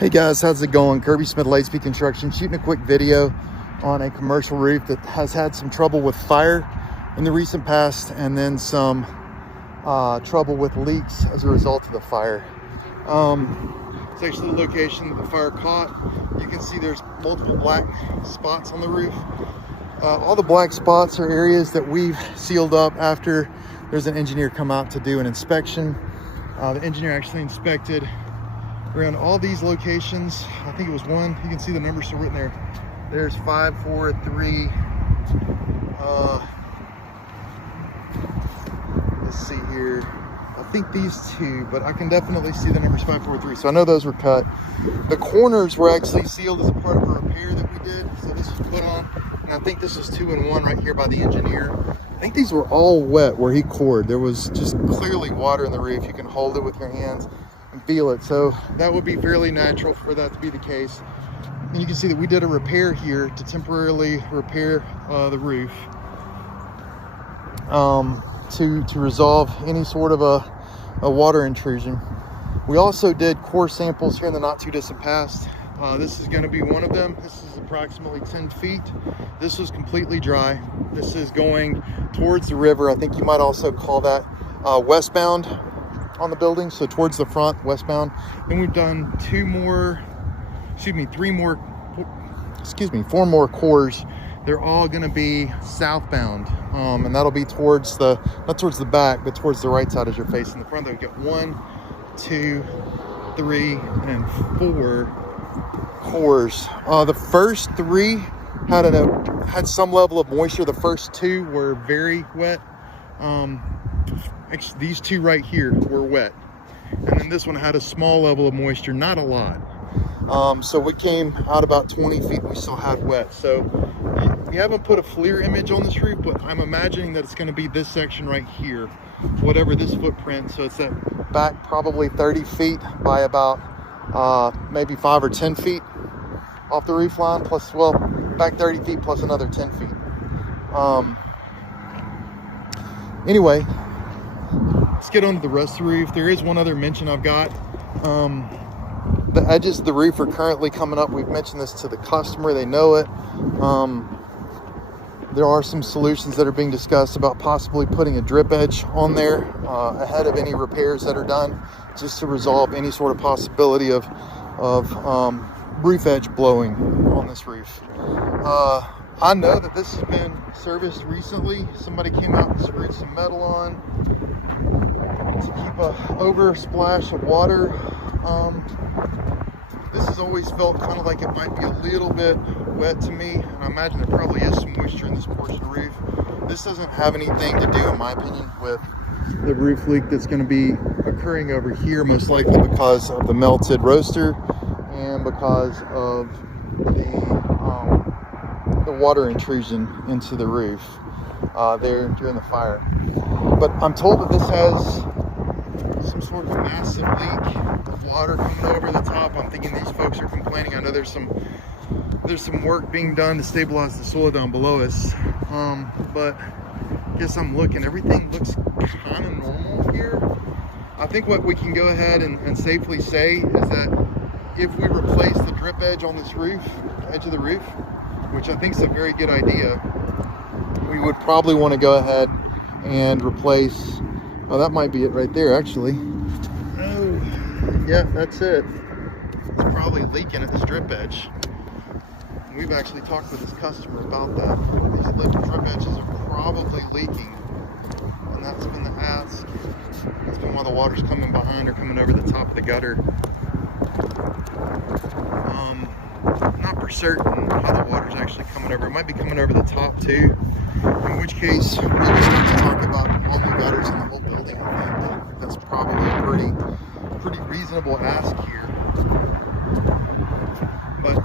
Hey guys, how's it going? Kirby Smith, Lightspeed Construction, shooting a quick video on a commercial roof that has had some trouble with fire in the recent past, and then some trouble with leaks as a result of the fire. It's actually the location that the fire caught. You can see there's multiple black spots on the roof. All the black spots are areas that we've sealed up after there's an engineer come out to do an inspection. The engineer actually inspected around all these locations. I think it was one. You can see the numbers still written there. There's 5, 4, 3. Let's see here. I think these two, but I can definitely see the numbers 5, 4, 3. So I know those were cut. The corners were actually sealed as a part of a repair that we did. So this was put on, and I think this is 2 and 1 right here by the engineer. I think these were all wet where he cored. There was just clearly water in the roof. You can hold it with your hands and feel it. So that would be fairly natural for that to be the case. And you can see that we did a repair here to temporarily repair the roof to resolve any sort of a water intrusion. We also did core samples here in the not too distant past. This is going to be one of them. This is approximately 10 feet. This was completely dry. This is going towards the river. I think you might also call that westbound on the building, so towards the front, westbound. Then we've done 4 more cores. They're all going to be southbound, and that'll be towards not towards the back, but towards the right side as you're facing the front. We've got 1, 2, 3, and 4 cores. The first 3 had some level of moisture. The first 2 were very wet. Actually, these 2 right here were wet, and then this one had a small level of moisture, not a lot. So we came out about 20 feet, we still had wet. So we haven't put a FLIR image on this roof, but I'm imagining that it's going to be this section right here, whatever this footprint. So it's that back probably 30 feet by about maybe 5 or 10 feet off the roof line, plus, well, back 30 feet plus another 10 feet. Anyway, let's get on to the rest of the roof. There is one other mention I've got. The edges of the roof are currently coming up. We've mentioned this to the customer. They know it. There are some solutions that are being discussed about possibly putting a drip edge on there ahead of any repairs that are done, just to resolve any sort of possibility of roof edge blowing on this roof. I know that this has been serviced recently. Somebody came out and screwed some metal on to keep a oversplash of water. This has always felt kind of like it might be a little bit wet to me, and I imagine there probably is some moisture in this portion of the roof. This doesn't have anything to do, in my opinion, with the roof leak that's going to be occurring over here, most likely because of the melted roaster and because of the water intrusion into the roof there during the fire. But I'm told that this has some sort of massive leak of water coming over the top. I'm thinking these folks are complaining. I know there's some work being done to stabilize the soil down below us, but I guess I'm looking, everything looks kind of normal here. I think what we can go ahead and safely say is that if we replace the drip edge on this roof, edge of the roof, which I think is a very good idea, we would probably want to go ahead and replace, oh, that might be it right there, actually. Oh, yeah, that's it. It's probably leaking at this drip edge. We've actually talked with this customer about that. These drip edges are probably leaking, and that's been the ask. That's been why the water's coming behind or coming over the top of the gutter. Not for certain how the water's actually coming over. It might be coming over the top too, in which case we would have to talk about all new gutters in the whole building. I think that's probably a pretty reasonable ask here. But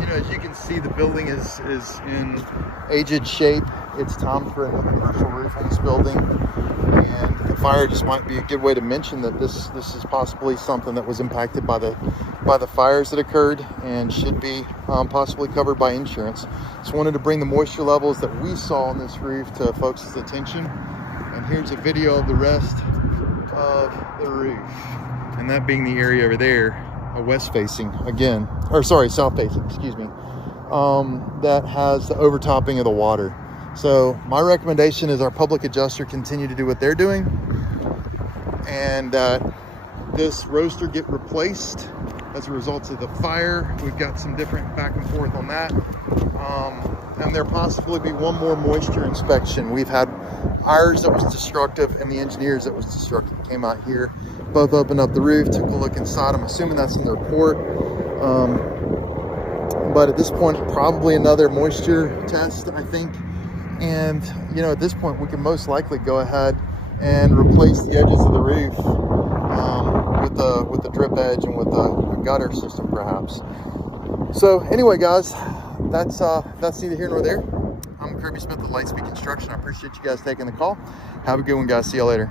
you know, as you can see, the building is in aged shape. It's time for a commercial roof on this building, and the fire just might be a good way to mention that this is possibly something that was impacted by the fires that occurred and should be possibly covered by insurance. Just wanted to bring the moisture levels that we saw on this roof to folks' attention, and here's a video of the rest of the roof, and that being the area over there a west facing again, or sorry, south facing, excuse me, that has the overtopping of the water. So my recommendation is our public adjuster continue to do what they're doing, and this roaster get replaced as a result of the fire. We've got some different back and forth on that. And there possibly be one more moisture inspection. We've had ours that was destructive and the engineers that was destructive came out here, both opened up the roof, took a look inside. I'm assuming that's in the report. But at this point, probably another moisture test, I think. And, you know, at this point, we can most likely go ahead and replace the edges of the roof with the drip edge and with the gutter system, perhaps. So anyway, guys, that's neither here nor there. I'm Kirby Smith with Lightspeed Construction. I appreciate you guys taking the call. Have a good one, guys. See you later.